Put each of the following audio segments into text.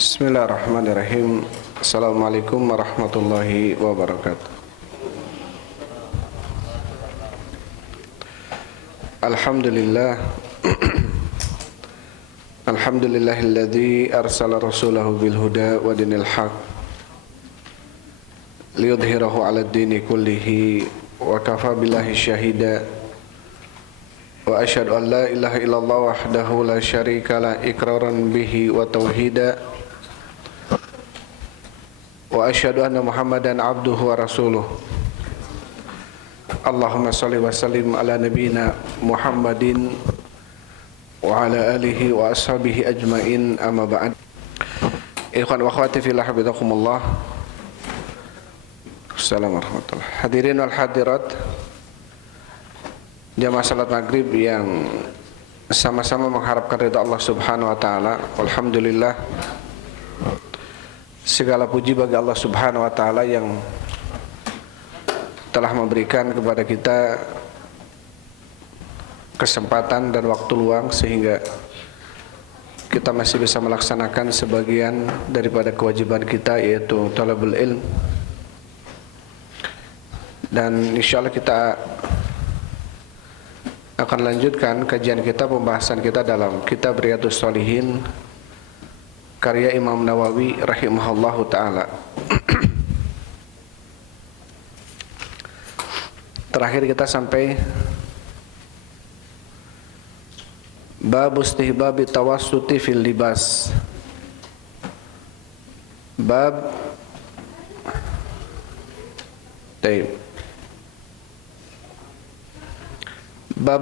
Bismillahirrahmanirrahim. Assalamualaikum warahmatullahi wabarakatuh. Alhamdulillah. Alhamdulillahilladzi arsala rasulahu bil huda wa dinil haq liyudhhirahu 'alad dini kullihi wa kafa billahi syahida. Wa asyhadu an la ilaha illallah wahdahu la syarika la iqraran bihi wa tauhida. Wa asyhadu anna Muhammadan abduhu wa rasuluh. Allahumma shalli wa sallim ala nabiyyina Muhammadin wa ala alihi wa ashabihi ajmain, amma ba'd. Ikhwan wa akhwati fillah, hafizakumullah. Assalamualaikum warahmatullahi wabarakatuh. Hadirin wal hadirat, jamaah salat maghrib yang sama-sama mengharapkan ridha Allah Subhanahu wa taala. Alhamdulillah, segala puji bagi Allah Subhanahu wa taala yang telah memberikan kepada kita kesempatan dan waktu luang sehingga kita masih bisa melaksanakan sebagian daripada kewajiban kita, yaitu talabul ilm. Dan insyaallah kita akan lanjutkan kajian kita, pembahasan kita dalam kitab Riyadhus Shalihin karya Imam Nawawi rahimahullahu ta'ala. Terakhir kita sampai bab istihbabi tawassuti fil libas. Bab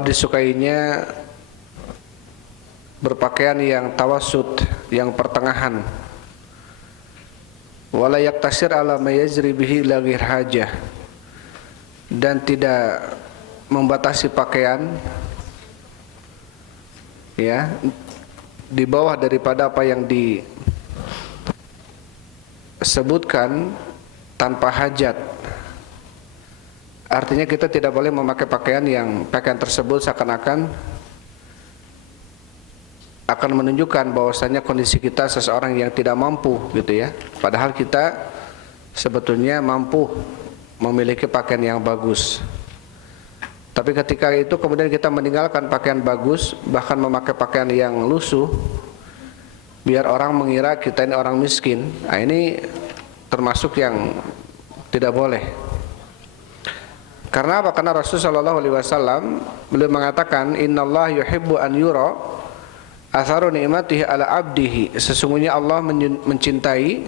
disukainya berpakaian yang tawassut, yang pertengahan. Wala yaktasir ala ma yajri bihi la ghir hajah, dan tidak membatasi pakaian ya di bawah daripada apa yang disebutkan tanpa hajat. Artinya kita tidak boleh memakai pakaian tersebut seakan-akan akan menunjukkan bahwasanya kondisi kita seseorang yang tidak mampu gitu ya. Padahal kita sebetulnya mampu memiliki pakaian yang bagus. Tapi ketika itu kemudian kita meninggalkan pakaian bagus, bahkan memakai pakaian yang lusuh, biar orang mengira kita ini orang miskin. Nah, ini termasuk yang tidak boleh. Karena apa? Karena Rasulullah SAW beliau mengatakan, innallaha yuhibbu an yura atharu ni'matihi ala abdihi. Sesungguhnya Allah mencintai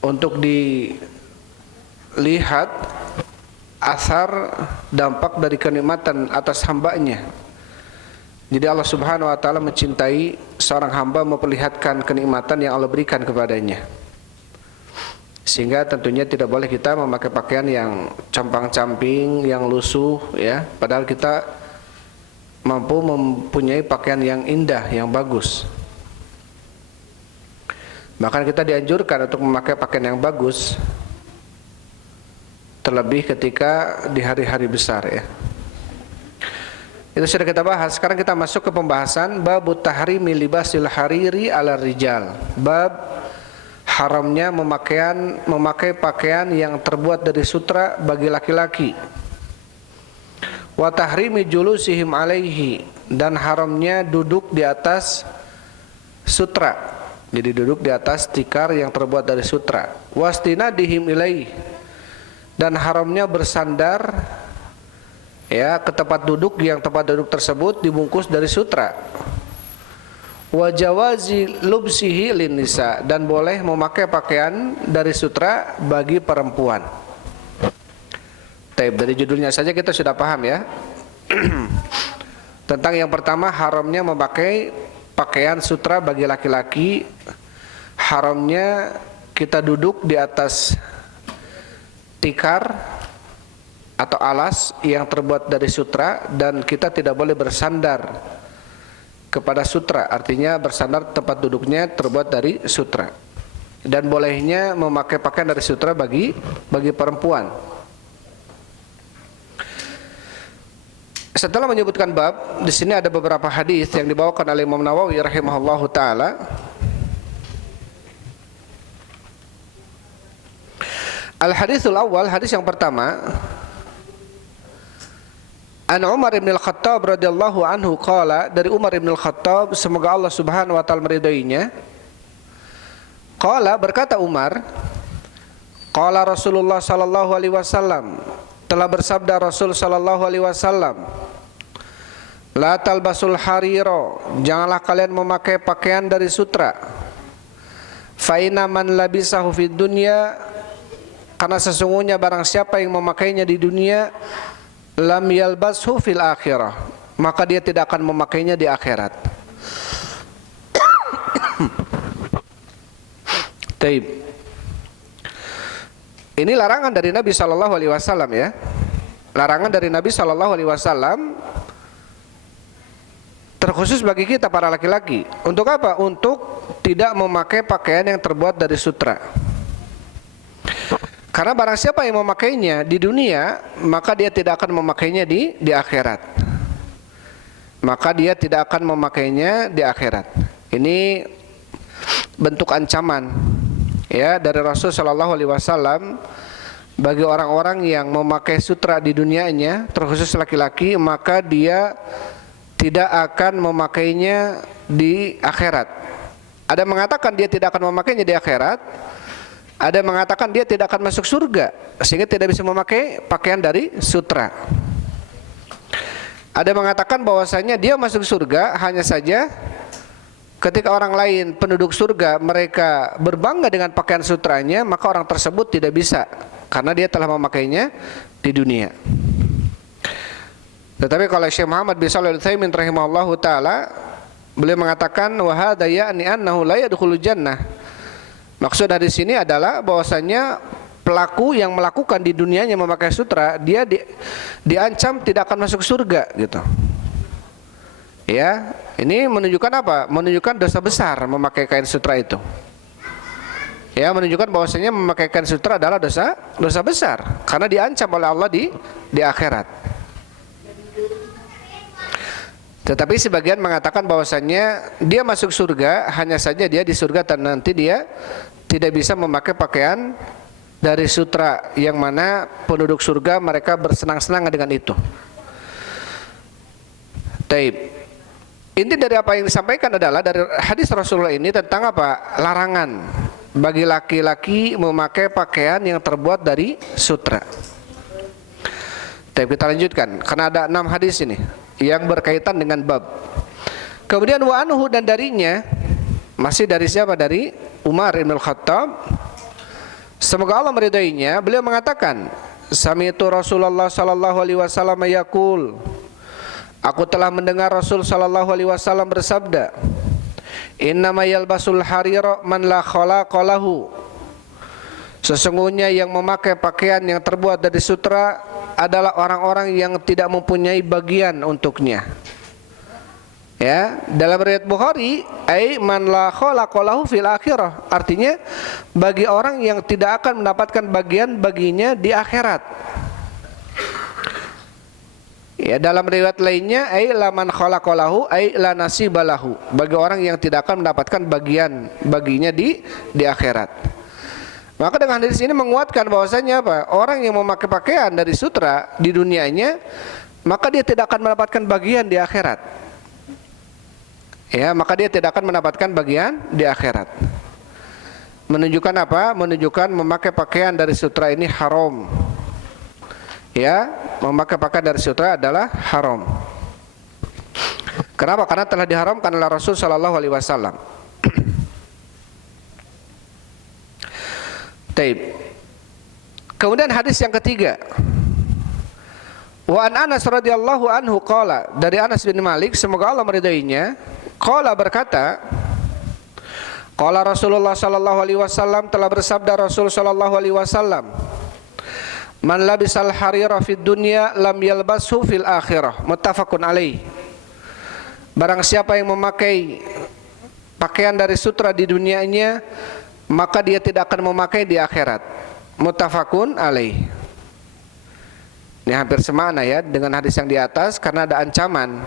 untuk dilihat asar dampak dari kenikmatan atas hambanya. Jadi Allah Subhanahu wa taala mencintai seorang hamba memperlihatkan kenikmatan yang Allah berikan kepadanya. Sehingga tentunya tidak boleh kita memakai pakaian yang compang-camping, yang lusuh ya, padahal kita mampu mempunyai pakaian yang indah, yang bagus. Bahkan kita dianjurkan untuk memakai pakaian yang bagus, terlebih ketika di hari-hari besar ya. Itu sudah kita bahas. Sekarang kita masuk ke pembahasan bab tahrimi libasil hariri ala rijal. Bab haramnya memakai pakaian yang terbuat dari sutra bagi laki-laki. Wa tahrimi julusihim alaihi, dan haramnya duduk di atas sutra. Jadi duduk di atas tikar yang terbuat dari sutra. Wastinadihim ilaihi, dan haramnya bersandar ya ke tempat duduk yang tempat duduk tersebut dibungkus dari sutra. Wa jawazi lubsihi lin nisa, dan boleh memakai pakaian dari sutra bagi perempuan. Dari judulnya saja kita sudah paham ya. Tentang yang pertama, haramnya memakai pakaian sutra bagi laki-laki. Haramnya kita duduk di atas tikar atau alas yang terbuat dari sutra, dan kita tidak boleh bersandar kepada sutra, artinya bersandar tempat duduknya terbuat dari sutra. Dan bolehnya memakai pakaian dari sutra bagi perempuan. Setelah menyebutkan bab, di sini ada beberapa hadis yang dibawakan oleh Imam Nawawi rahimahullahu taala Al-haditsul awal, hadis yang pertama, An Umar bin Al-Khattab radhiyallahu anhu qala, dari Umar bin Al-Khattab, semoga Allah Subhanahu wa taala meridainya. Qala, berkata Umar, qala Rasulullah sallallahu alaihi wasallam, telah bersabda Rasul sallallahu alaihi wasallam, la talbasul hariro, janganlah kalian memakai pakaian dari sutra. Fa inna man labisahu fid dunya, karena sesungguhnya barang siapa yang memakainya di dunia, lam yalbashu fil akhirah, maka dia tidak akan memakainya di akhirat. Taib. Ini larangan dari Nabi sallallahu alaihi wasallam ya. Larangan dari Nabi sallallahu alaihi wasallam terkhusus bagi kita para laki-laki. Untuk apa? Untuk tidak memakai pakaian yang terbuat dari sutra. Karena barang siapa yang memakainya di dunia, maka dia tidak akan memakainya di akhirat. Maka dia tidak akan memakainya di akhirat. Ini bentuk ancaman ya dari Rasul sallallahu alaihi wasallam bagi orang-orang yang memakai sutra di dunianya, terkhusus laki-laki, maka dia tidak akan memakainya di akhirat. Ada mengatakan dia tidak akan memakainya di akhirat. Ada mengatakan dia tidak akan masuk surga sehingga tidak bisa memakai pakaian dari sutra. Ada mengatakan bahwasanya dia masuk surga hanya saja ketika orang lain penduduk surga mereka berbangga dengan pakaian sutranya, maka orang tersebut tidak bisa karena dia telah memakainya di dunia. Tetapi kalau Syekh Muhammad bin Shalih Al-Utsaimin rahimahullahu taala, beliau mengatakan wa hadza ya'ni annahu la yadkhulul jannah. Maksud dari sini adalah bahwasanya pelaku yang melakukan di dunianya memakai sutra, dia diancam tidak akan masuk surga gitu. Ya, ini menunjukkan apa? Menunjukkan dosa besar memakai kain sutra itu. Ya, menunjukkan bahwasanya memakai kain sutra adalah dosa besar karena diancam oleh Allah di akhirat. Tetapi sebagian mengatakan bahwasannya dia masuk surga, hanya saja dia di surga dan nanti dia tidak bisa memakai pakaian dari sutra, yang mana penduduk surga mereka bersenang-senang dengan itu. Taib. Inti dari apa yang disampaikan adalah dari hadis Rasulullah ini tentang apa? Larangan bagi laki-laki memakai pakaian yang terbuat dari sutra. Taib, kita lanjutkan karena ada 6 hadis ini yang berkaitan dengan bab. Kemudian wa anhu, dan darinya, masih dari siapa? Dari Umar bin Al-Khattab, semoga Allah meridainya, beliau mengatakan, sami'tu Rasulullah sallallahu alaihi wasallam yaqul, aku telah mendengar Rasul sallallahu alaihi wasallam bersabda, innama yalbasul harira man la khalaqa lahu, sesungguhnya yang memakai pakaian yang terbuat dari sutra adalah orang-orang yang tidak mempunyai bagian untuknya. Ya, dalam riwayat Bukhari, ai man la khalaqa lahu fil akhirah, artinya bagi orang yang tidak akan mendapatkan bagian baginya di akhirat. Ya, dalam riwayat lainnya, ai la man khalaqa lahu ai la nasiba lahu, bagi orang yang tidak akan mendapatkan bagian baginya di akhirat. Maka dengan hadis ini menguatkan bahwasanya apa? Orang yang memakai pakaian dari sutra di dunianya, maka dia tidak akan mendapatkan bagian di akhirat. Ya, maka dia tidak akan mendapatkan bagian di akhirat. Menunjukkan apa? Menunjukkan memakai pakaian dari sutra ini haram. Ya, memakai pakaian dari sutra adalah haram. Kenapa? Karena telah diharamkan oleh Rasul sallallahu alaihi wasallam. Taib. Kemudian hadis yang ketiga, wa an Anas radhiyallahu anhu qala, dari Anas bin Malik semoga Allah meridainya, qala berkata, qala Rasulullah sallallahu alaihi wasallam, telah bersabda Rasul sallallahu alaihi wasallam, man labisal harira fid dunya lam yalbashu fil akhirah, muttafaqun alaih. Barang siapa yang memakai pakaian dari sutra di dunianya, maka dia tidak akan memakai di akhirat. Muttafaqun alaih. Ini hampir semana ya dengan hadis yang di atas, karena ada ancaman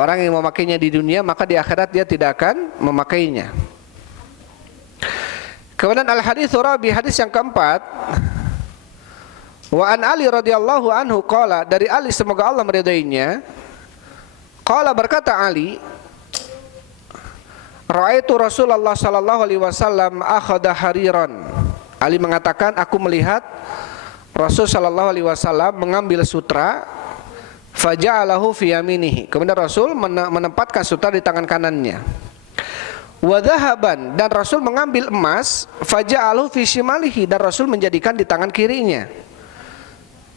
orang yang memakainya di dunia, maka di akhirat dia tidak akan memakainya. Kemudian al-haditsu rabi, hadis yang keempat, wa an Ali radhiyallahu anhu qala, dari Ali semoga Allah meridainya, qala berkata Ali, ra'aitu Rasulullah sallallahu alaihi wasallam akhadha hariran. Ali mengatakan, aku melihat Rasul sallallahu alaihi wasallam mengambil sutra, faja'alahu fi yaminihi. Kemudian Rasul menempatkan sutra di tangan kanannya. Wa dhahaban, dan Rasul mengambil emas, faja'alahu fi shimalihi, dan Rasul menjadikan di tangan kirinya.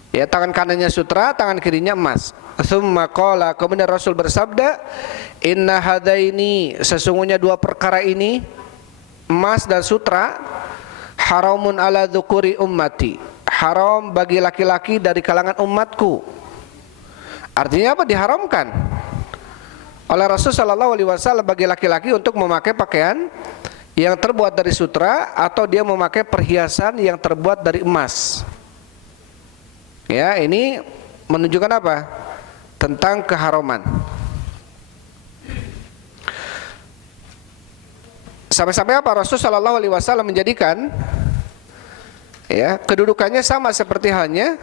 Ya, tangan kanannya sutra, tangan kirinya emas. Tsumma qala, kemudian Rasul bersabda, inna hadaini, sesungguhnya dua perkara ini, emas dan sutra, haramun ala dzukuri ummati, haram bagi laki-laki dari kalangan umatku. Artinya apa? Diharamkan oleh Rasul sallallahu alaihi wasallam bagi laki-laki untuk memakai pakaian yang terbuat dari sutra atau dia memakai perhiasan yang terbuat dari emas. Ya, ini menunjukkan apa? Tentang keharaman. Sampai-sampai apa? Rasul sallallahu alaihi wasallam menjadikan, ya, kedudukannya sama seperti halnya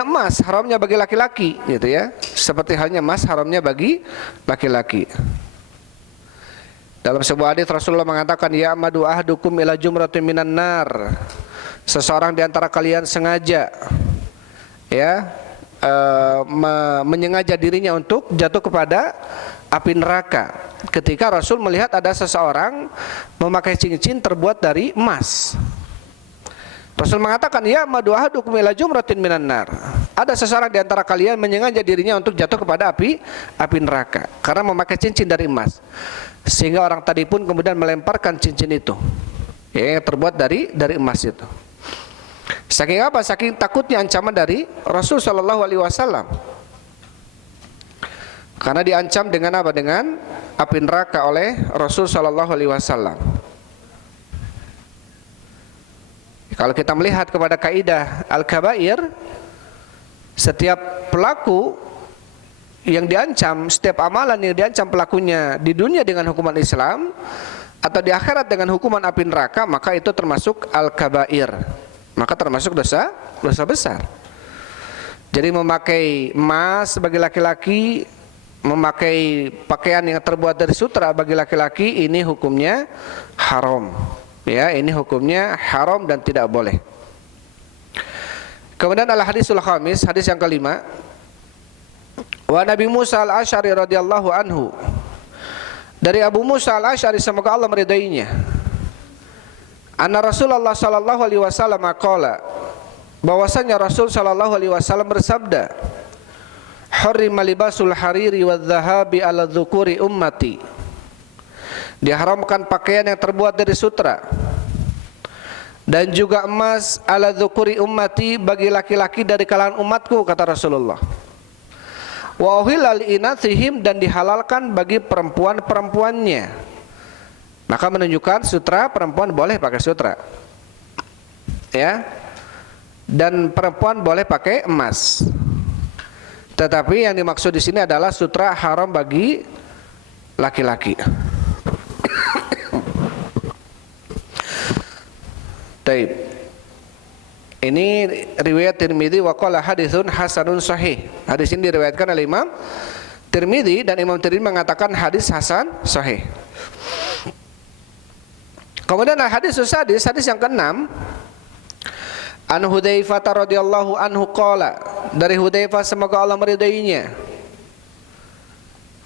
emas haramnya bagi laki-laki, gitu ya. Seperti halnya emas haramnya bagi laki-laki. Dalam sebuah hadis Rasulullah mengatakan, ya amadu ahdukum ila jumratin minan nar. Seseorang di antara kalian sengaja, ya, menyengaja dirinya untuk jatuh kepada api neraka. Ketika Rasul melihat ada seseorang memakai cincin terbuat dari emas, Rasul mengatakan, ya madu ahadukum ila jumratin minan nar. Ada seseorang di antara kalian menyengaja dirinya untuk jatuh kepada api neraka karena memakai cincin dari emas. Sehingga orang tadi pun kemudian melemparkan cincin itu, ya, yang terbuat dari emas itu. Saking apa? Saking takutnya ancaman dari Rasul sallallahu alaihi wasallam. Karena diancam dengan apa? Dengan api neraka oleh Rasul sallallahu alaihi wasallam. Kalau kita melihat kepada kaidah al-kabair, setiap pelaku yang diancam, setiap amalan yang diancam pelakunya di dunia dengan hukuman Islam atau di akhirat dengan hukuman api neraka, maka itu termasuk al-kabair. Maka termasuk dosa besar. Jadi memakai emas bagi laki-laki, memakai pakaian yang terbuat dari sutra bagi laki-laki, ini hukumnya haram. Ya, ini hukumnya haram dan tidak boleh. Kemudian al-hadisul khamis, hadis yang kelima. Wa Nabi Musa al-Asy'ari radhiyallahu anhu, dari Abu Musa al-Asy'ari semoga Allah meridainya, anna Rasulullah sallallahu alaihi wasallam qala, bahwasanya Rasul sallallahu alaihi wasallam bersabda, harrima libasul hariri wadh-dhahabi ala dzukuri ummati, diharamkan pakaian yang terbuat dari sutra dan juga emas ala dzukuri ummati bagi laki-laki dari kalangan umatku, kata Rasulullah. Wa uhilla li inatsihim, dan dihalalkan bagi perempuan-perempuannya. Maka menunjukkan sutra, perempuan boleh pakai sutra, ya, dan perempuan boleh pakai emas. Tetapi yang dimaksud di sini adalah sutra haram bagi laki-laki. Taib. Ini riwayat Tirmidzi wa qala haditsun hasanun sahih. Hadis ini diriwayatkan oleh Imam Tirmidzi dan Imam Tirmidzi mengatakan hadis hasan sahih. Kemudian hadis sadis, hadis yang ke-6, an Hudzaifah radhiyallahu anhu qala, dari Hudzaifah semoga Allah meridainya.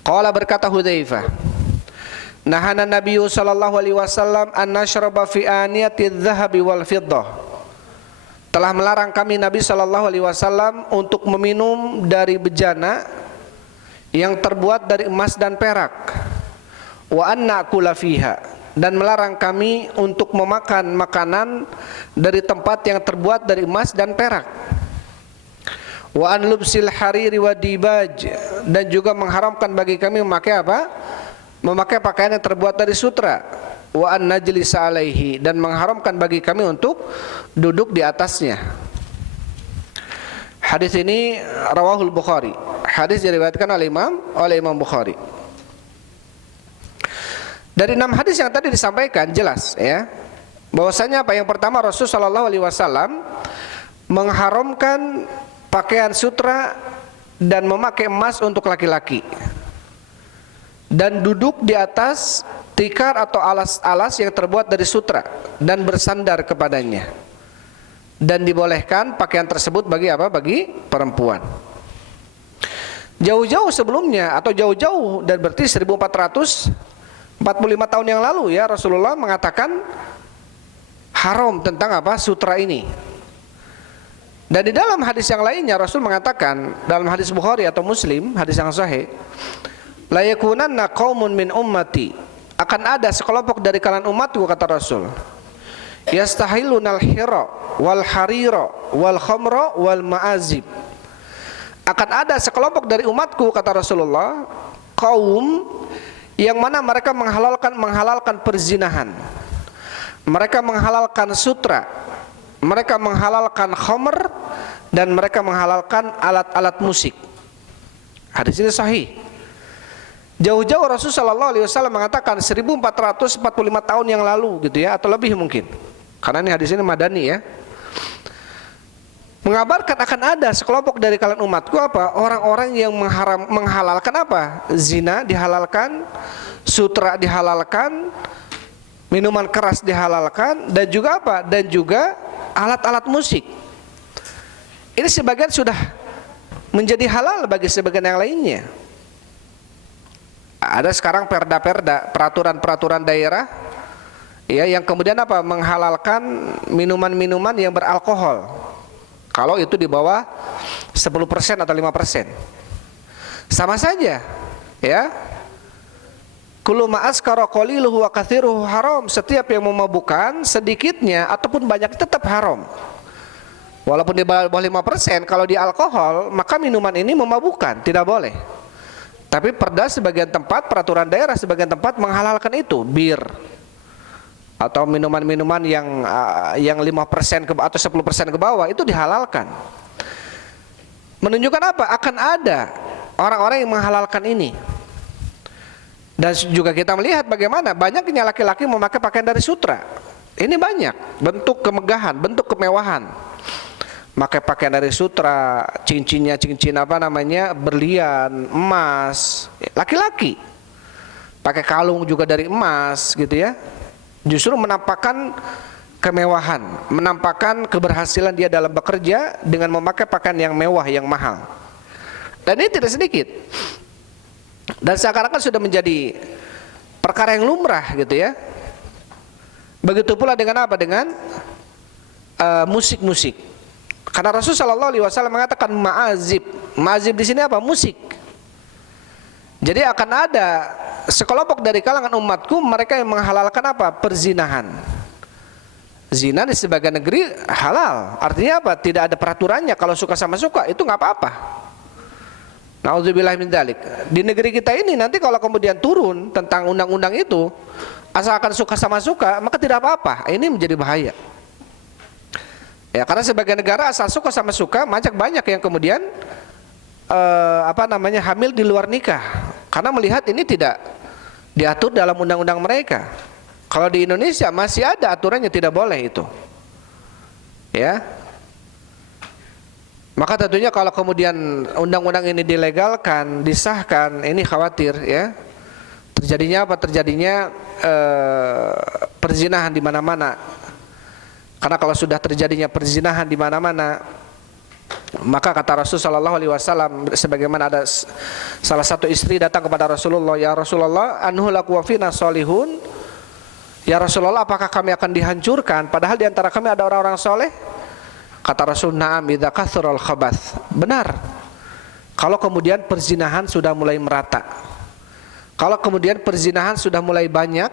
Qala, berkata Hudzaifah, nahana Nabi sallallahu alaihi wasallam an nashraba fi aniyati adh-dhahabi wal fiddah. Telah melarang kami Nabi sallallahu alaihi wasallam untuk meminum dari bejana yang terbuat dari emas dan perak. Wa an na'kula fiha, dan melarang kami untuk memakan makanan dari tempat yang terbuat dari emas dan perak. Wa an lubsil hariri wa dibaj, dan juga mengharamkan bagi kami memakai apa? Memakai pakaian yang terbuat dari sutra. Wa an najlisa alaihi, dan mengharamkan bagi kami untuk duduk di atasnya. Hadis ini rawahul Bukhari. Hadis diriwayatkan oleh Imam Bukhari. Dari 6 hadis yang tadi disampaikan jelas ya, bahwasanya apa? Yang pertama, Rasul sallallahu alaihi wasallam mengharamkan pakaian sutra dan memakai emas untuk laki-laki, dan duduk di atas tikar atau alas-alas yang terbuat dari sutra dan bersandar kepadanya. Dan dibolehkan pakaian tersebut bagi apa? Bagi perempuan. Jauh-jauh sebelumnya atau jauh-jauh, dan berarti 1445 tahun yang lalu ya, Rasulullah mengatakan haram tentang apa? Sutra ini. Dan di dalam hadis yang lainnya Rasul mengatakan, dalam hadis Bukhari atau Muslim, hadis yang sahih, la yakunanna qaumun min ummati, akan ada sekelompok dari kalangan umatku, kata Rasul, yastahilunal hira wal harira wal khamra wal ma'azib. Akan ada sekelompok dari umatku, kata Rasulullah, kaum yang mana mereka menghalalkan perzinahan, mereka menghalalkan sutra, mereka menghalalkan khamr, dan mereka menghalalkan alat-alat musik. Hadis ini sahih. Jauh-jauh Rasulullah SAW mengatakan 1445 tahun yang lalu gitu ya, atau lebih mungkin. Karena ini hadis ini madani ya. Mengabarkan akan ada sekelompok dari kalangan umatku apa? Orang-orang yang menghalalkan apa? Zina dihalalkan, sutra dihalalkan, minuman keras dihalalkan, dan juga apa? Dan juga alat-alat musik. Ini sebagian sudah menjadi halal bagi sebagian yang lainnya. Ada sekarang perda-perda, peraturan-peraturan daerah ya, yang kemudian apa? Menghalalkan minuman-minuman yang beralkohol, kalau itu di bawah 10% atau 5%. Sama saja ya. Kullu ma askara qaliluhu wa katsiruhu haram. Setiap yang memabukkan, sedikitnya ataupun banyak, tetap haram. Walaupun di bawah 5%, kalau di alkohol, maka minuman ini memabukkan, tidak boleh. Tapi perda sebagian tempat, peraturan daerah sebagian tempat menghalalkan itu, bir atau minuman-minuman yang 5% atau 10% ke bawah itu dihalalkan. Menunjukkan apa? Akan ada orang-orang yang menghalalkan ini. Dan juga kita melihat bagaimana banyaknya laki-laki memakai pakaian dari sutra. Ini banyak bentuk kemegahan, bentuk kemewahan. Pakai pakaian dari sutra, cincinnya cincin apa namanya? Berlian, emas. Laki-laki pakai kalung juga dari emas gitu ya. Justru menampakkan kemewahan, menampakkan keberhasilan dia dalam bekerja dengan memakai pakaian yang mewah, yang mahal. Dan ini tidak sedikit. Dan seakan-akan sudah menjadi perkara yang lumrah gitu ya. Begitu pula dengan apa? Dengan musik-musik. Karena Rasulullah SAW mengatakan ma'azib. Ma'azib di sini apa? Musik. Jadi akan ada sekelompok dari kalangan umatku, mereka yang menghalalkan apa? Perzinahan. Zina di sebagian negeri halal. Artinya apa? Tidak ada peraturannya. Kalau suka sama suka itu nggak apa-apa. Nauzubillah min dzalik. Di negeri kita ini nanti kalau kemudian turun tentang undang-undang itu, asalkan suka sama suka, maka tidak apa-apa. Ini menjadi bahaya. Ya, karena sebagian negara asal suka sama suka, banyak yang kemudian hamil di luar nikah, karena melihat ini tidak diatur dalam undang-undang mereka. Kalau di Indonesia masih ada aturannya, tidak boleh itu ya. Maka tentunya kalau kemudian undang-undang ini dilegalkan, disahkan, ini khawatir ya, terjadinya apa? Terjadinya perzinahan di mana-mana. Karena kalau sudah terjadinya perzinahan di mana-mana, maka kata Rasul sallallahu alaihi wasallam, sebagaimana ada salah satu istri datang kepada Rasulullah, ya Rasulullah, anhu laku wa fina solihun. Ya Rasulullah, apakah kami akan dihancurkan padahal di antara kami ada orang-orang soleh? Kata Rasul, na'am idza kathural khabath. Benar. Kalau kemudian perzinahan sudah mulai merata, kalau kemudian perzinahan sudah mulai banyak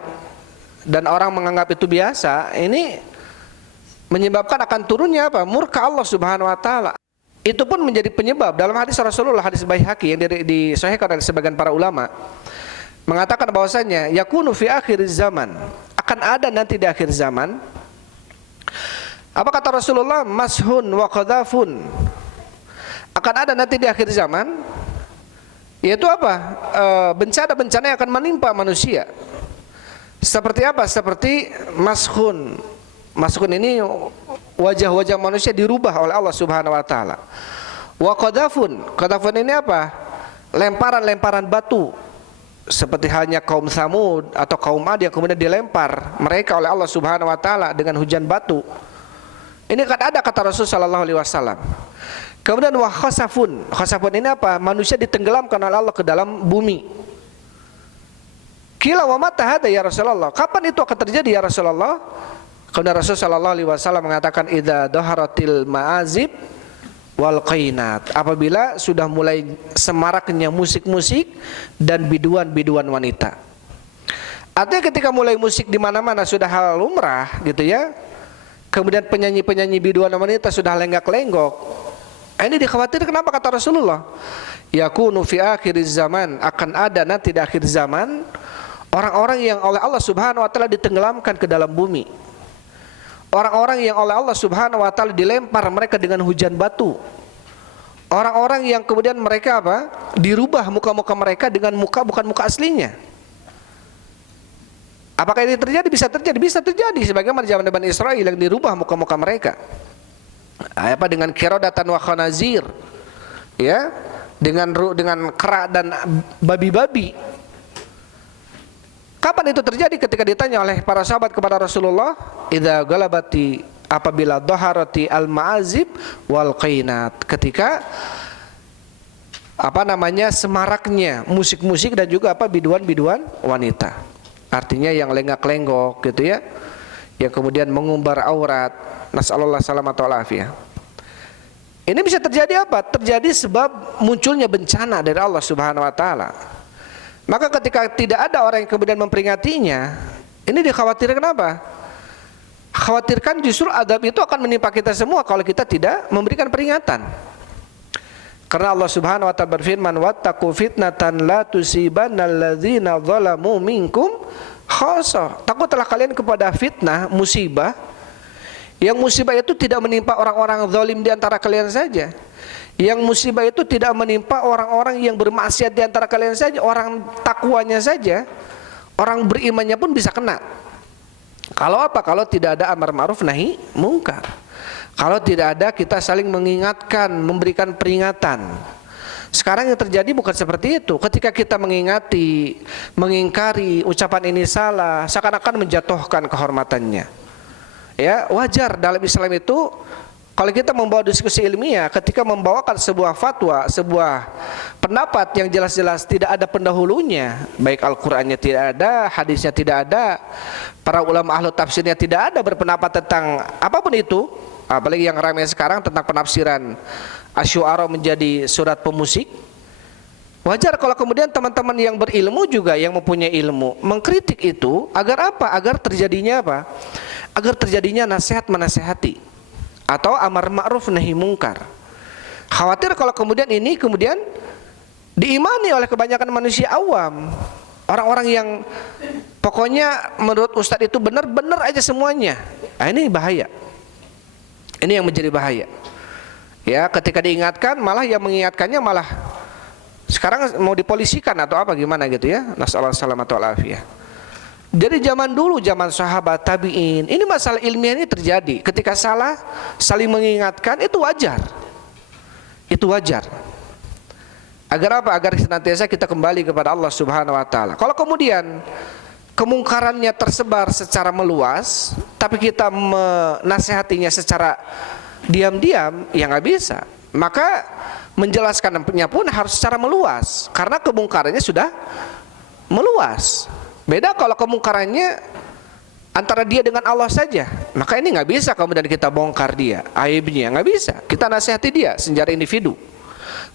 dan orang menganggap itu biasa, ini menyebabkan akan turunnya apa? Murka Allah Subhanahu wa taala. Itu pun menjadi penyebab. Dalam hadis Rasulullah, hadis Baihaqi yang disahihkan oleh sebagian para ulama, mengatakan bahwasanya yakunu fi akhir zaman, akan ada nanti di akhir zaman. Apa kata Rasulullah? Mashun wa qadhafun. Akan ada nanti di akhir zaman, yaitu apa? Bencana-bencana yang akan menimpa manusia. Seperti apa? Seperti maskhun. Maskhun ini wajah-wajah manusia dirubah oleh Allah Subhanahu wa taala. Wa qadafun. Qadafun ini apa? Lemparan-lemparan batu. Seperti halnya kaum Tsamud atau kaum Ad yang kemudian dilempar mereka oleh Allah Subhanahu wa taala dengan hujan batu. Ini kan ada kata Rasul sallallahu alaihi wasallam. Kemudian wa khasafun. Khasafun ini apa? Manusia ditenggelamkan oleh Allah ke dalam bumi. Qila wa mata hada ya Rasulullah? Kapan itu akan terjadi ya Rasulullah? Kemudian Rasul sallallahu alaihi wasallam mengatakan idza dhaharatil ma'azib wal qainat, apabila sudah mulai semaraknya musik-musik dan biduan-biduan wanita. Artinya ketika mulai musik di mana-mana sudah hal lumrah gitu ya. Kemudian penyanyi-penyanyi biduan wanita sudah lenggak-lenggok. Ini dikhawatirkan, kenapa kata Rasulullah? Yakunu fi akhiriz zaman, akan ada nanti di akhir zaman orang-orang yang oleh Allah Subhanahu wa taala ditenggelamkan ke dalam bumi. Orang-orang yang oleh Allah Subhanahu wa taala dilempar mereka dengan hujan batu. Orang-orang yang kemudian mereka apa? Dirubah muka-muka mereka dengan muka bukan muka aslinya. Apakah ini terjadi? Bisa terjadi, bisa terjadi sebagaimana zaman Bani Israil yang dirubah muka-muka mereka. Apa dengan qiradatan wa khanazir? Ya, dengan kera dan babi-babi. Kapan itu terjadi? Ketika ditanya oleh para sahabat kepada Rasulullah, idza galabati, apabila dhaharati al-ma'azib wal qainat, ketika semaraknya musik-musik dan juga biduan-biduan wanita. Artinya yang lenggak-lenggok gitu ya, yang kemudian mengumbar aurat. Nasallallahu salamata wal afiyah. Ini bisa terjadi apa? Terjadi sebab munculnya bencana dari Allah Subhanahu wa taala. Maka ketika tidak ada orang yang kemudian memperingatinya, ini dikhawatirkan apa? Khawatirkan justru adab itu akan menimpa kita semua kalau kita tidak memberikan peringatan. Karena Allah Subhanahu wa taala berfirman, wattaqu fitnatan la tusibanna alladzina zalamu minkum khassah. Takutlah kalian kepada fitnah, musibah, yang musibah itu tidak menimpa orang-orang zalim di antara kalian saja. Yang musibah itu tidak menimpa orang-orang yang bermaksiat di antara kalian saja, orang takwanya saja, orang berimannya pun bisa kena. Kalau apa? Kalau tidak ada amar ma'ruf nahi mungkar. Kalau tidak ada kita saling mengingatkan, memberikan peringatan. Sekarang yang terjadi bukan seperti itu. Ketika kita mengingati, mengingkari ucapan ini salah, seakan-akan menjatuhkan kehormatannya. Ya, wajar dalam Islam itu. Kalau kita membawa diskusi ilmiah, ketika membawakan sebuah fatwa, sebuah pendapat yang jelas-jelas tidak ada pendahulunya, baik Al-Qur'annya tidak ada, hadisnya tidak ada, para ulama ahlu tafsirnya tidak ada berpendapat tentang apapun itu, apalagi yang ramai sekarang tentang penafsiran Asy-Syu'ara menjadi surat pemusik. Wajar kalau kemudian teman-teman yang berilmu juga, yang mempunyai ilmu, mengkritik itu agar apa? Agar terjadinya apa? Agar terjadinya nasihat menasihati atau amar ma'ruf nahi mungkar. Khawatir kalau kemudian ini kemudian diimani oleh kebanyakan manusia awam, orang-orang yang pokoknya menurut ustadz itu benar-benar aja semuanya. Nah, ini bahaya. Ini yang menjadi bahaya. Ya, ketika diingatkan malah yang mengingatkannya malah sekarang mau dipolisikan atau apa gimana gitu ya. Nasallahu salamata wal afiyah. Jadi zaman dulu, zaman sahabat tabi'in, ini masalah ilmiah ini terjadi. Ketika salah, saling mengingatkan, itu wajar. Itu wajar. Agar apa? Agar senantiasa kita kembali kepada Allah Subhanahu wa taala. Kalau kemudian kemungkarannya tersebar secara meluas, tapi kita menasihatinya secara diam-diam, ya nggak bisa. Maka menjelaskannya pun harus secara meluas, karena kemungkarannya sudah meluas. Beda kalau kemungkarannya antara dia dengan Allah saja, maka ini nggak bisa kemudian kita bongkar dia aibnya, nggak bisa. Kita nasihati dia secara individu.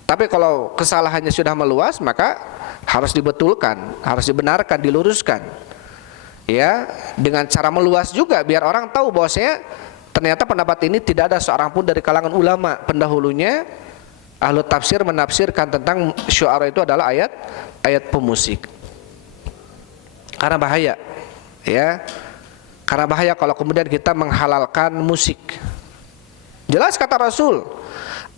Tapi kalau kesalahannya sudah meluas, maka harus dibetulkan, harus dibenarkan, diluruskan. Ya, dengan cara meluas juga biar orang tahu bahwasanya ternyata pendapat ini tidak ada seorang pun dari kalangan ulama pendahulunya ahlu tafsir menafsirkan tentang Syu'ara itu adalah ayat pemusik. Karena bahaya, ya. Karena bahaya kalau kemudian kita menghalalkan musik. Jelas kata Rasul,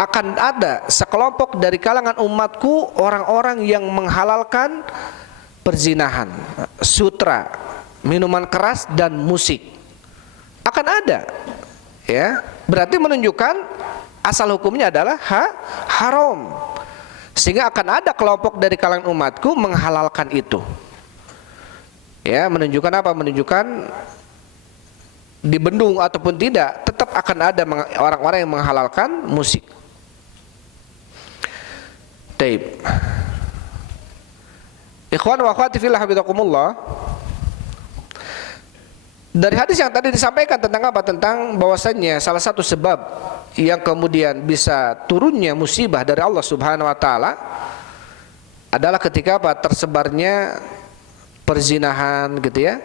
akan ada sekelompok dari kalangan umatku orang-orang yang menghalalkan perzinahan, sutra, minuman keras dan musik. Akan ada, ya. Berarti menunjukkan asal hukumnya adalah haram. Sehingga akan ada kelompok dari kalangan umatku menghalalkan itu. Ya, menunjukkan apa? Menunjukkan dibendung ataupun tidak, tetap akan ada orang-orang yang menghalalkan musik. Taib. Ikhwan wa akhwati fillah hafizakumullah. Dari hadis yang tadi disampaikan tentang apa? Tentang bahwasannya salah satu sebab yang kemudian bisa turunnya musibah dari Allah Subhanahu wa taala adalah ketika apa? Tersebarnya perzinahan gitu ya.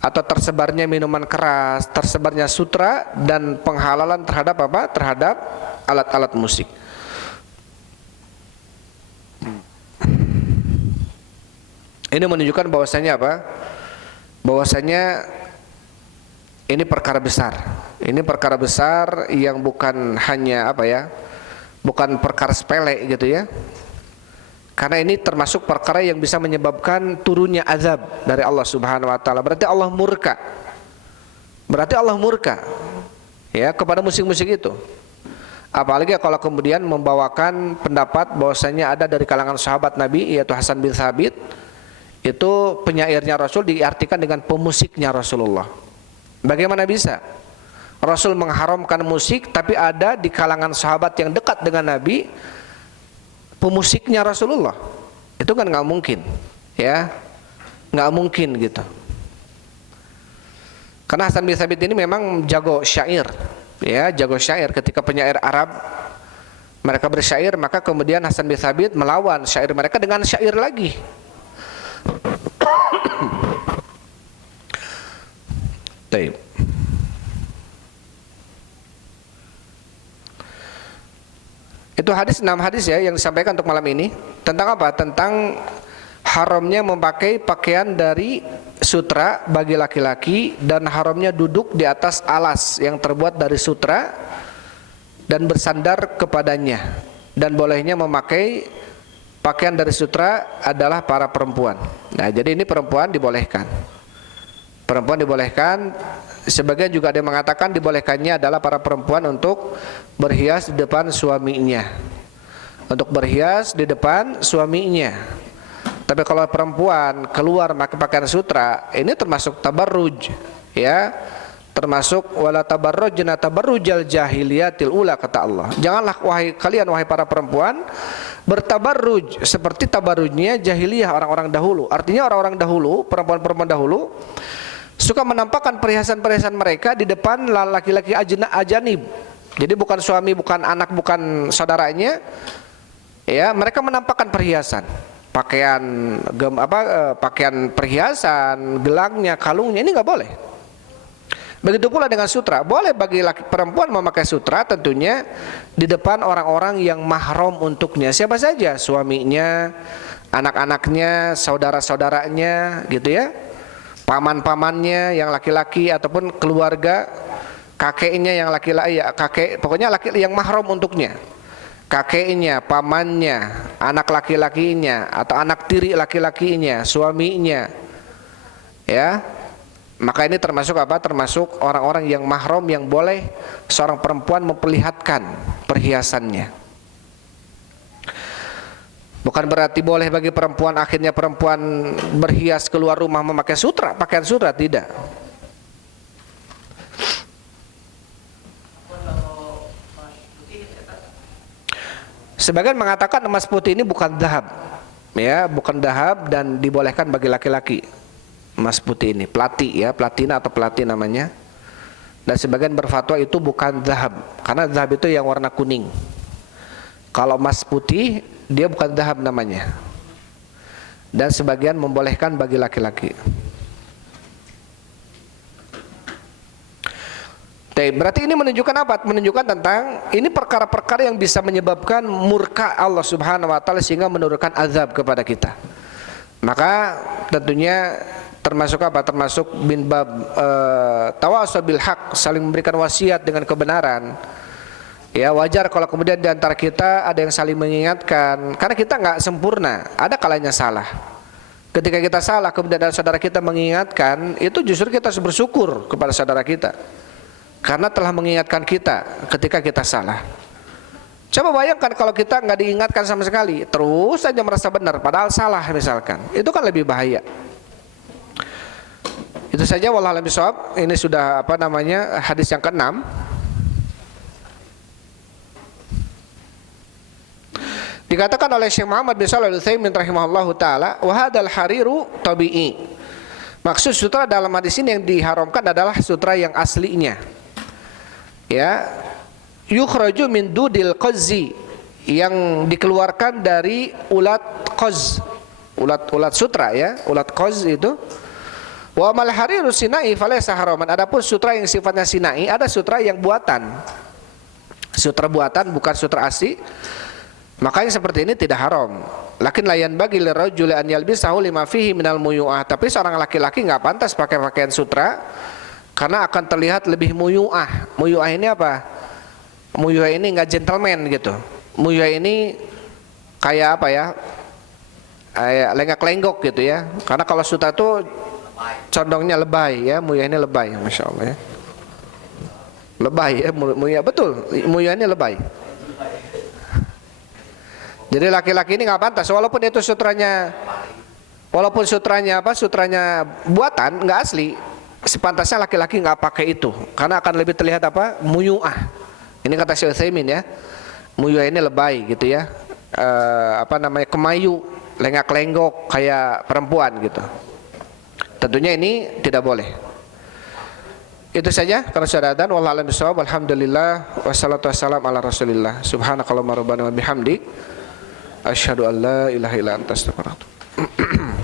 Atau tersebarnya minuman keras, tersebarnya sutra dan penghalalan terhadap apa? Terhadap alat-alat musik. Ini menunjukkan bahwasanya apa? Bahwasanya ini perkara besar. Ini perkara besar yang bukan hanya apa ya? Bukan perkara sepele gitu ya. Karena ini termasuk perkara yang bisa menyebabkan turunnya azab dari Allah Subhanahu wa taala. Berarti Allah murka. Berarti Allah murka ya kepada musik-musik itu. Apalagi kalau kemudian membawakan pendapat bahwasanya ada dari kalangan sahabat Nabi yaitu Hasan bin Thabit, itu penyairnya Rasul diartikan dengan pemusiknya Rasulullah. Bagaimana bisa Rasul mengharamkan musik tapi ada di kalangan sahabat yang dekat dengan Nabi pemusiknya Rasulullah? Itu kan nggak mungkin, ya, nggak mungkin gitu. Karena Hasan bin Thabit ini memang jago syair, ya, jago syair. Ketika penyair Arab mereka bersyair, maka kemudian Hasan bin Thabit melawan syair mereka dengan syair lagi. Taib. Itu hadis 6 hadis ya yang disampaikan untuk malam ini. Tentang apa? Tentang haramnya memakai pakaian dari sutra bagi laki-laki dan haramnya duduk di atas alas yang terbuat dari sutra dan bersandar kepadanya, dan bolehnya memakai pakaian dari sutra adalah para perempuan. Nah, jadi ini perempuan dibolehkan. Perempuan dibolehkan. Sebagian juga ada yang mengatakan dibolehkannya adalah para perempuan untuk berhias di depan suaminya. Untuk berhias di depan suaminya. Tapi kalau perempuan keluar pakai pakaian sutra, ini termasuk tabarruj, ya. Termasuk wala tabarrujna tabarrujal jahiliyatil ula, kata Allah. Janganlah wahai para perempuan bertabarruj seperti tabarrujnya jahiliyah orang-orang dahulu. Artinya orang-orang dahulu, perempuan-perempuan dahulu suka menampakkan perhiasan-perhiasan mereka di depan laki-laki ajanib. Jadi bukan suami, bukan anak, bukan saudaranya. Ya, mereka menampakkan perhiasan, pakaian pakaian perhiasan, gelangnya, kalungnya, ini nggak boleh. Begitu pula dengan sutra. Boleh bagi perempuan memakai sutra tentunya di depan orang-orang yang mahram untuknya. Siapa saja, suaminya, anak-anaknya, saudara-saudaranya, gitu ya. Paman-pamannya yang laki-laki ataupun keluarga, kakeknya yang laki-laki, ya, kakek, pokoknya laki yang mahram untuknya. Kakeknya, pamannya, anak laki-lakinya atau anak tiri laki-lakinya, suaminya. Ya. Maka ini termasuk apa? Termasuk orang-orang yang mahram yang boleh seorang perempuan memperlihatkan perhiasannya. Bukan berarti boleh bagi perempuan akhirnya perempuan berhias keluar rumah memakai sutra, pakaian sutra, tidak. Sebagian mengatakan emas putih ini bukan dahab, ya, bukan dahab dan dibolehkan bagi laki-laki. Emas putih ini plati, ya, platina atau platin namanya. Dan sebagian berfatwa itu bukan dahab, karena dahab itu yang warna kuning. Kalau emas putih dia bukan dahab namanya. Dan sebagian membolehkan bagi laki-laki. Berarti ini menunjukkan apa? Menunjukkan tentang ini perkara-perkara yang bisa menyebabkan murka Allah Subhanahu wa taala sehingga menurunkan azab kepada kita. Maka tentunya termasuk apa? Termasuk bin bab tawasau bil haq, saling memberikan wasiat dengan kebenaran. Ya, wajar kalau kemudian di antara kita ada yang saling mengingatkan, karena kita nggak sempurna, ada kalanya salah. Ketika kita salah kemudian ada saudara kita mengingatkan, itu justru kita harus bersyukur kepada saudara kita karena telah mengingatkan kita ketika kita salah. Coba bayangkan kalau kita nggak diingatkan sama sekali, terus saja merasa benar padahal salah misalkan, itu kan lebih bahaya. Itu saja, wallahu a'lam bishawab. Ini sudah hadis yang ke-6. Dikatakan oleh Syekh Muhammad bin Shalih Al-Utsaimin rahimahullahu taala, wa hadzal hariru tabi'i. Maksud sutra dalam hadis ini yang diharamkan adalah sutra yang aslinya. Ya, yukhraju min dudil qazzi, yang dikeluarkan dari ulat qaz. Ulat sutra ya, ulat qaz itu. Wa mal hariru sinai falaysa haraman. Adapun sutra yang sifatnya sinai, ada sutra yang buatan. Sutra buatan bukan sutra asli. Makanya seperti ini tidak haram. Lakin layan bagi lirajuli an yalbisahu lima fihi minal muyu'ah. Tapi seorang laki-laki enggak pantas pakai pakaian sutra karena akan terlihat lebih muyu'ah. Muyu'ah ini apa? Muyu'ah ini enggak gentleman gitu. Muyu'ah ini kayak apa ya? Kayak lenggak-lenggok gitu ya. Karena kalau sutra itu condongnya lebay ya. Muyu'ah ini lebay, Masya Allah ya. Lebay ya, muyu'ah betul. Muyu'ah ini lebay. Jadi laki-laki ini nggak pantas, walaupun itu sutranya sutranya buatan, nggak asli, sepantasnya laki-laki nggak pakai itu, karena akan lebih terlihat muyu'ah. Ini kata Syekh Utsaimin ya, muyu'ah ini lebay gitu ya, kemayu, lenggak-lenggok kayak perempuan gitu. Tentunya ini tidak boleh. Itu saja karena sudah adzan. Wallahu a'lam bishawab. Alhamdulillah wassalatu wassalamu ala Rasulillah. Subhanakallahumma rabbana wa bihamdik, asyhadu an la ilaha illa anta astaghfiruka wa atubu ilaik.